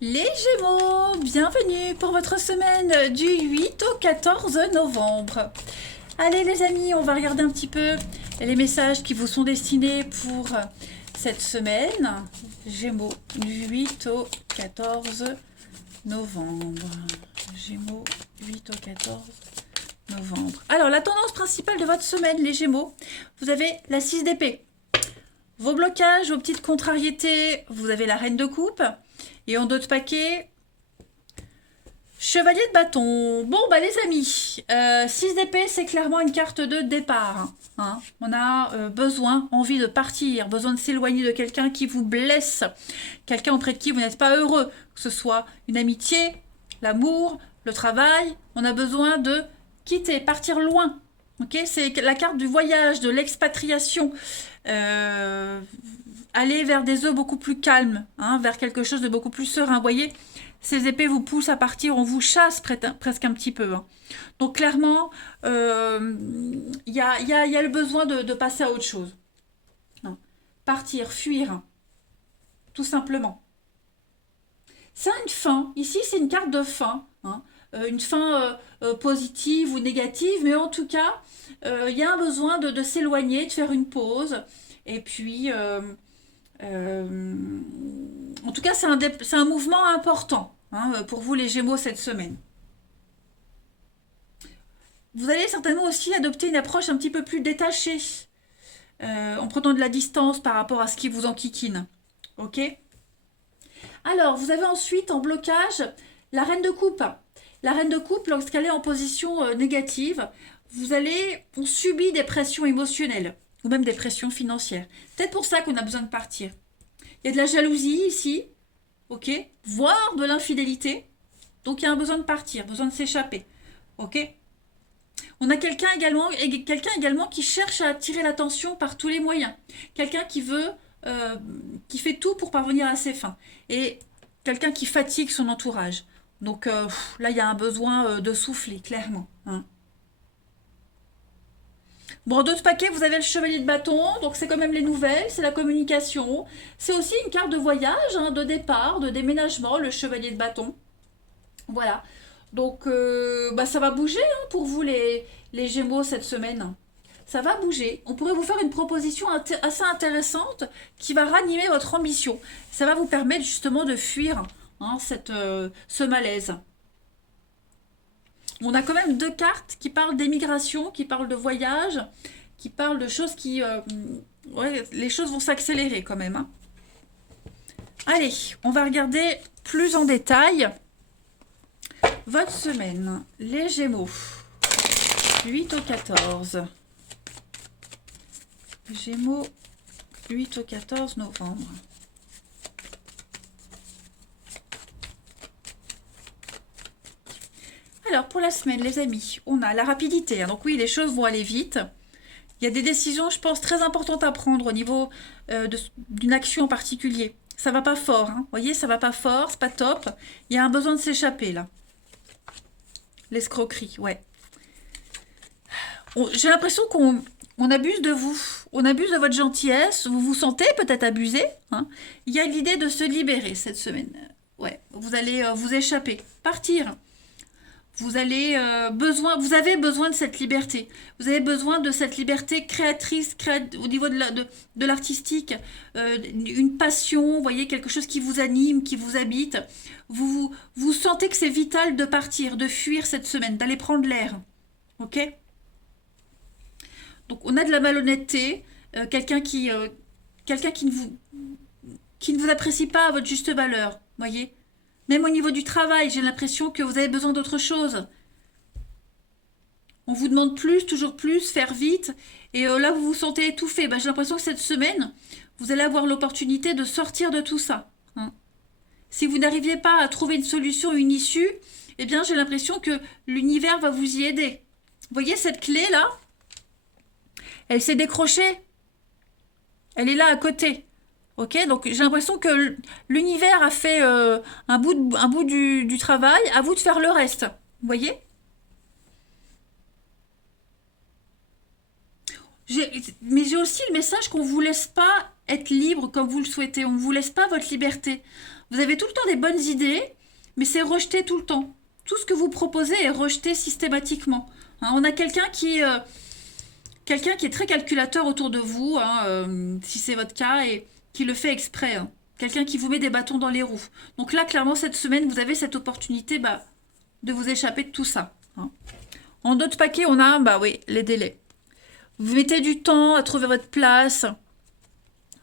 Les Gémeaux, bienvenue pour votre semaine du 8 au 14 novembre. Allez les amis, on va regarder un petit peu les messages qui vous sont destinés pour cette semaine. Gémeaux, du 8 au 14 novembre. Gémeaux, 8 au 14 novembre. Alors, la tendance principale de votre semaine, les Gémeaux, vous avez la 6 d'épée. Vos blocages, vos petites contrariétés, vous avez la reine de coupe. Et en d'autres paquets, chevalier de bâton. Bon, bah les amis, 6 d'épée, c'est clairement une carte de départ. Hein. On a besoin, envie de partir, besoin de s'éloigner de quelqu'un qui vous blesse, quelqu'un auprès de qui vous n'êtes pas heureux, que ce soit une amitié, l'amour, le travail. On a besoin de quitter, partir loin. Okay, c'est la carte du voyage, de l'expatriation. Aller vers des eaux beaucoup plus calmes, hein, vers quelque chose de beaucoup plus serein. Vous voyez, ces épées vous poussent à partir, on vous chasse presque un petit peu. Hein. Donc clairement, y a le besoin de passer à autre chose. Hein. Partir, fuir, tout simplement. Ça a une fin. Ici, c'est une carte de fin. Hein. Une fin positive ou négative, mais en tout cas, il y a un besoin de s'éloigner, de faire une pause. Et puis, en tout cas, c'est un mouvement important hein, pour vous les Gémeaux cette semaine. Vous allez certainement aussi adopter une approche un petit peu plus détachée, en prenant de la distance par rapport à ce qui vous enquiquine. Ok. Alors, vous avez ensuite en blocage la reine de coupe. La reine de coupe, lorsqu'elle est en position négative, on subit des pressions émotionnelles ou même des pressions financières. Peut-être pour ça qu'on a besoin de partir. Il y a de la jalousie ici, ok, voire de l'infidélité. Donc il y a un besoin de partir, besoin de s'échapper, ok. On a quelqu'un également qui cherche à attirer l'attention par tous les moyens. Quelqu'un qui fait tout pour parvenir à ses fins. Et quelqu'un qui fatigue son entourage. Donc là, il y a un besoin de souffler, clairement. Hein. Bon, d'autres paquets, vous avez le chevalier de bâton, donc c'est quand même les nouvelles, c'est la communication. C'est aussi une carte de voyage, hein, de départ, de déménagement, le chevalier de bâton. Voilà. Donc, bah, ça va bouger hein, pour vous les Gémeaux cette semaine. Ça va bouger. On pourrait vous faire une proposition assez intéressante qui va ranimer votre ambition. Ça va vous permettre justement de fuir hein, ce malaise. On a quand même deux cartes qui parlent d'émigration, qui parlent de voyage, qui parlent de choses qui... ouais, les choses vont s'accélérer quand même. Hein. Allez, on va regarder plus en détail votre semaine. Les Gémeaux. 8 au 14. Gémeaux, 8 au 14 novembre. Alors, pour la semaine, les amis, on a la rapidité. Hein. Donc oui, les choses vont aller vite. Il y a des décisions, je pense, très importantes à prendre au niveau d'une action en particulier. Ça va pas fort. Hein. Vous voyez, ça va pas fort, c'est pas top. Il y a un besoin de s'échapper, là. L'escroquerie, ouais. J'ai l'impression qu'on abuse de vous. On abuse de votre gentillesse. Vous vous sentez peut-être abusé. Hein. Il y a l'idée de se libérer cette semaine. Ouais, vous allez vous échapper, partir. Vous vous avez besoin de cette liberté. Vous avez besoin de cette liberté créatrice, au niveau de l'artistique, une passion, vous voyez, quelque chose qui vous anime, qui vous habite. Vous sentez que c'est vital de partir, de fuir cette semaine, d'aller prendre l'air. Ok. Donc on a de la malhonnêteté, quelqu'un qui ne vous apprécie pas à votre juste valeur, voyez. Même au niveau du travail, j'ai l'impression que vous avez besoin d'autre chose. On vous demande plus, toujours plus, faire vite, et là vous vous sentez étouffé. Ben, j'ai l'impression que cette semaine, vous allez avoir l'opportunité de sortir de tout ça. Hein. Si vous n'arriviez pas à trouver une solution, une issue, eh bien j'ai l'impression que l'univers va vous y aider. Vous voyez cette clé là? Elle s'est décrochée. Elle est là à côté. Ok, donc j'ai l'impression que l'univers a fait un bout du travail, à vous de faire le reste. Vous voyez? Mais j'ai aussi le message qu'on ne vous laisse pas être libre comme vous le souhaitez. On ne vous laisse pas votre liberté. Vous avez tout le temps des bonnes idées, mais c'est rejeté tout le temps. Tout ce que vous proposez est rejeté systématiquement. Hein, on a quelqu'un qui est très calculateur autour de vous, hein, si c'est votre cas, et qui le fait exprès. Hein. Quelqu'un qui vous met des bâtons dans les roues. Donc là, clairement, cette semaine, vous avez cette opportunité de vous échapper de tout ça. Hein. En d'autres paquets, on a oui, les délais. Vous mettez du temps à trouver votre place.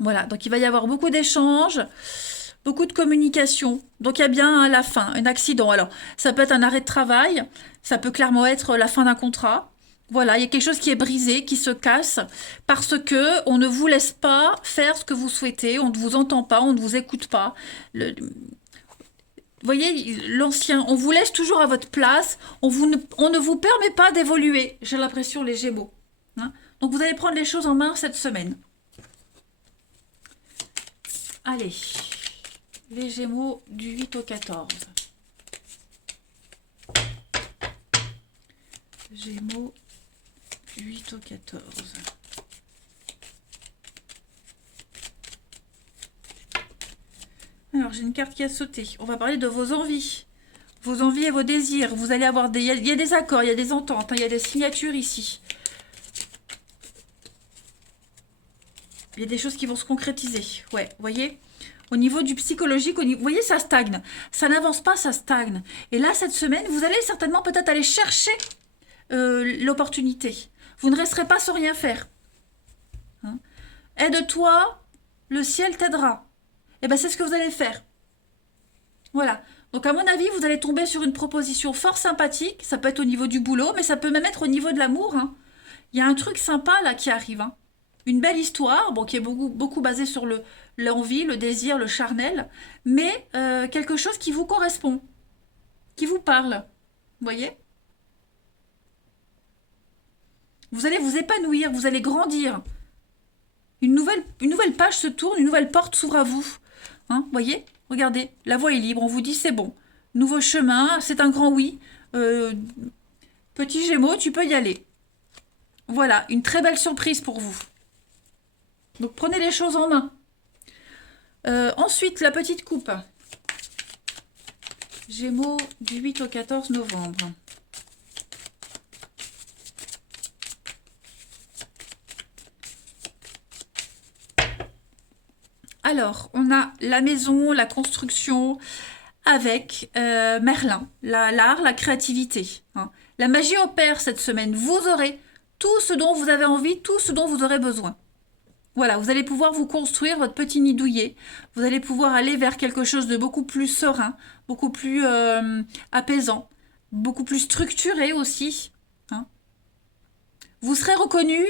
Voilà, donc il va y avoir beaucoup d'échanges, beaucoup de communication. Donc il y a bien la fin, un accident. Alors, ça peut être un arrêt de travail, ça peut clairement être la fin d'un contrat. Voilà, il y a quelque chose qui est brisé, qui se casse, parce que on ne vous laisse pas faire ce que vous souhaitez, on ne vous entend pas, on ne vous écoute pas. Vous voyez, l'ancien, on vous laisse toujours à votre place, on ne vous permet pas d'évoluer, j'ai l'impression, les Gémeaux. Hein. Donc vous allez prendre les choses en main cette semaine. Allez, les Gémeaux du 8 au 14. Gémeaux du 8 au 14. Alors, j'ai une carte qui a sauté. On va parler de vos envies. Vos envies et vos désirs. Vous allez avoir des... Il y a des accords, il y a des ententes, hein, il y a des signatures ici. Il y a des choses qui vont se concrétiser. Ouais, vous voyez ? Au niveau du psychologique, vous voyez, ça stagne. Ça n'avance pas, ça stagne. Et là, cette semaine, vous allez certainement peut-être aller chercher l'opportunité. Vous ne resterez pas sans rien faire. Hein? Aide-toi, le ciel t'aidera. Et bien, c'est ce que vous allez faire. Voilà. Donc, à mon avis, vous allez tomber sur une proposition fort sympathique. Ça peut être au niveau du boulot, mais ça peut même être au niveau de l'amour. Hein. Il y a un truc sympa là qui arrive. Hein. Une belle histoire, qui est beaucoup basée sur l'envie, le désir, le charnel, mais quelque chose qui vous correspond, qui vous parle. Vous voyez ? Vous allez vous épanouir, vous allez grandir. Une nouvelle page se tourne, une nouvelle porte s'ouvre à vous. Hein, voyez ? Regardez, la voie est libre, on vous dit c'est bon. Nouveau chemin, c'est un grand oui. Petit Gémeaux, tu peux y aller. Voilà, une très belle surprise pour vous. Donc prenez les choses en main. Ensuite, la petite coupe. Gémeaux du 8 au 14 novembre. Alors, on a la maison, la construction avec Merlin, l'art, la créativité. Hein. La magie opère cette semaine. Vous aurez tout ce dont vous avez envie, tout ce dont vous aurez besoin. Voilà, vous allez pouvoir vous construire votre petit nid douillet. Vous allez pouvoir aller vers quelque chose de beaucoup plus serein, beaucoup plus apaisant, beaucoup plus structuré aussi. Hein. Vous serez reconnu,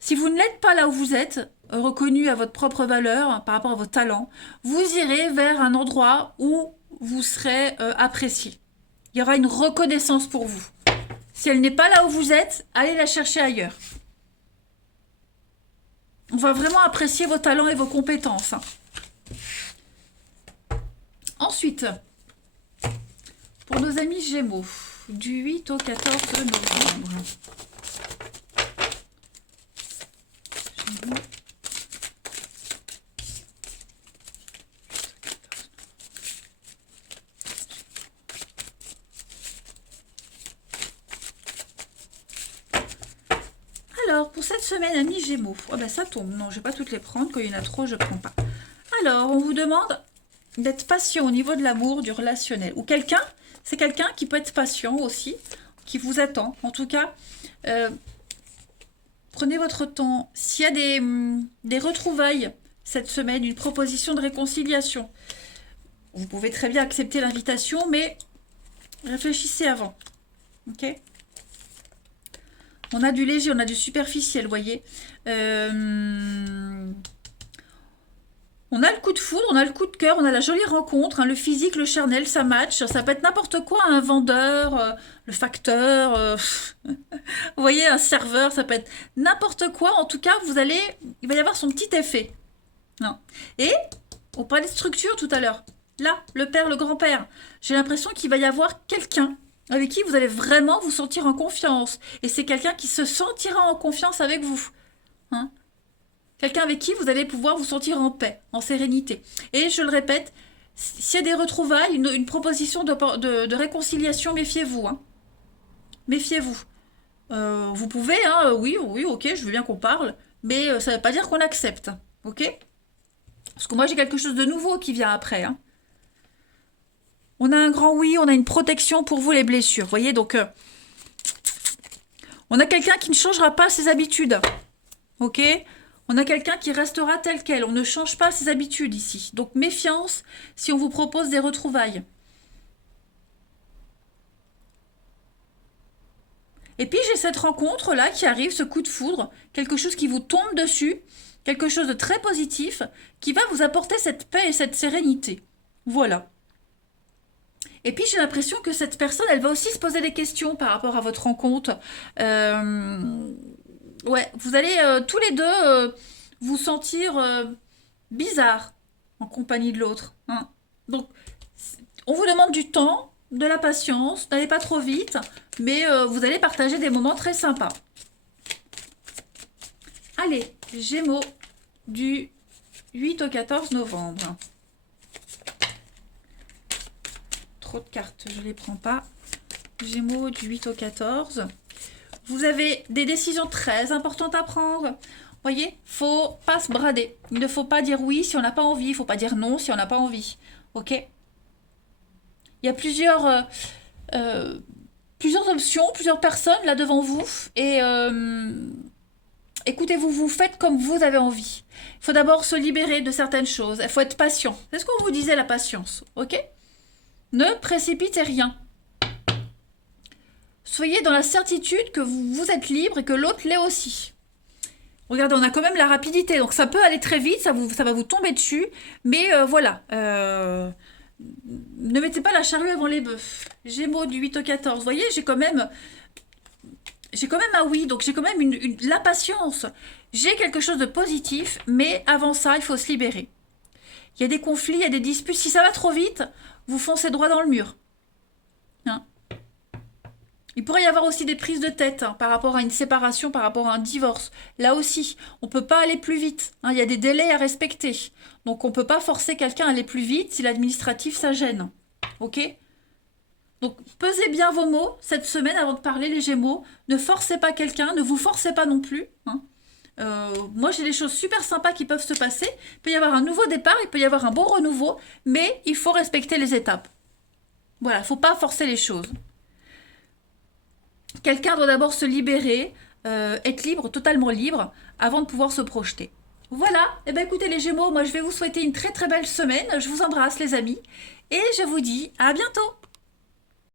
si vous ne l'êtes pas là où vous êtes, reconnu à votre propre valeur par rapport à vos talents, vous irez vers un endroit où vous serez apprécié. Il y aura une reconnaissance pour vous. Si elle n'est pas là où vous êtes, allez la chercher ailleurs. On va vraiment apprécier vos talents et vos compétences. Ensuite, pour nos amis Gémeaux, du 8 au 14 novembre. Gémeaux. Alors, pour cette semaine, amis Gémeaux, oh ben ça tombe. Non, je ne vais pas toutes les prendre. Quand il y en a trop, je ne prends pas. Alors, on vous demande d'être patient au niveau de l'amour, du relationnel. Ou quelqu'un, c'est quelqu'un qui peut être patient aussi, qui vous attend. En tout cas, prenez votre temps. S'il y a des retrouvailles cette semaine, une proposition de réconciliation, vous pouvez très bien accepter l'invitation, mais réfléchissez avant. Ok ? On a du léger, on a du superficiel, vous voyez. On a le coup de foudre, on a le coup de cœur, on a la jolie rencontre, hein, le physique, le charnel, ça match. Ça peut être n'importe quoi, un vendeur, le facteur, vous voyez, un serveur, ça peut être n'importe quoi. En tout cas, il va y avoir son petit effet. Non. Et on parlait de structure tout à l'heure. Là, le père, le grand-père. J'ai l'impression qu'il va y avoir quelqu'un avec qui vous allez vraiment vous sentir en confiance. Et c'est quelqu'un qui se sentira en confiance avec vous. Hein? Quelqu'un avec qui vous allez pouvoir vous sentir en paix, en sérénité. Et je le répète, S'il y a des retrouvailles, une proposition de réconciliation, méfiez-vous. Hein. Méfiez-vous. Vous pouvez, hein, oui, oui, ok, je veux bien qu'on parle, mais ça ne veut pas dire qu'on accepte. Ok? Parce que moi, j'ai quelque chose de nouveau qui vient après. Hein. On a un grand oui, on a une protection pour vous, les blessures. Vous voyez, donc, on a quelqu'un qui ne changera pas ses habitudes. Ok? On a quelqu'un qui restera tel quel. On ne change pas ses habitudes ici. Donc, méfiance si on vous propose des retrouvailles. Et puis, j'ai cette rencontre-là qui arrive, ce coup de foudre, quelque chose qui vous tombe dessus, quelque chose de très positif, qui va vous apporter cette paix et cette sérénité. Voilà. Et puis j'ai l'impression que cette personne, elle va aussi se poser des questions par rapport à votre rencontre. Ouais, vous allez tous les deux vous sentir bizarre en compagnie de l'autre. Hein. Donc, on vous demande du temps, de la patience, n'allez pas trop vite, mais vous allez partager des moments très sympas. Allez, Gémeaux du 8 au 14 novembre. Trop de cartes, je ne les prends pas. Gémeaux du 8 au 14. Vous avez des décisions très importantes à prendre. Vous voyez, faut pas se brader. Il ne faut pas dire oui si on n'a pas envie. Il ne faut pas dire non si on n'a pas envie. Ok? Il y a plusieurs options, plusieurs personnes là devant vous. Et écoutez, vous faites comme vous avez envie. Il faut d'abord se libérer de certaines choses. Il faut être patient. C'est ce qu'on vous disait, la patience. Ok? Ne précipitez rien. Soyez dans la certitude que vous êtes libre et que l'autre l'est aussi. Regardez, on a quand même la rapidité, donc ça peut aller très vite, ça va vous tomber dessus, mais voilà. Ne mettez pas la charrue avant les bœufs. Gémeaux du 8 au 14, vous voyez, j'ai quand même un oui, donc j'ai quand même la patience. J'ai quelque chose de positif, mais avant ça, il faut se libérer. Il y a des conflits, il y a des disputes. Si ça va trop vite, vous foncez droit dans le mur. Hein? Il pourrait y avoir aussi des prises de tête par rapport à une séparation, par rapport à un divorce. Là aussi, on ne peut pas aller plus vite. Il y a des délais à respecter. Donc on ne peut pas forcer quelqu'un à aller plus vite si l'administratif, ça gêne. Ok? Donc pesez bien vos mots cette semaine avant de parler, les Gémeaux. Ne forcez pas quelqu'un, ne vous forcez pas non plus. Hein. Moi, j'ai des choses super sympas qui peuvent se passer. Il peut y avoir un nouveau départ, il peut y avoir un bon renouveau, mais il faut respecter les étapes. Voilà, il ne faut pas forcer les choses. Quelqu'un doit d'abord se libérer, être libre, totalement libre, avant de pouvoir se projeter. Voilà, et bien écoutez les Gémeaux, moi je vais vous souhaiter une très très belle semaine. Je vous embrasse les amis, et je vous dis à bientôt.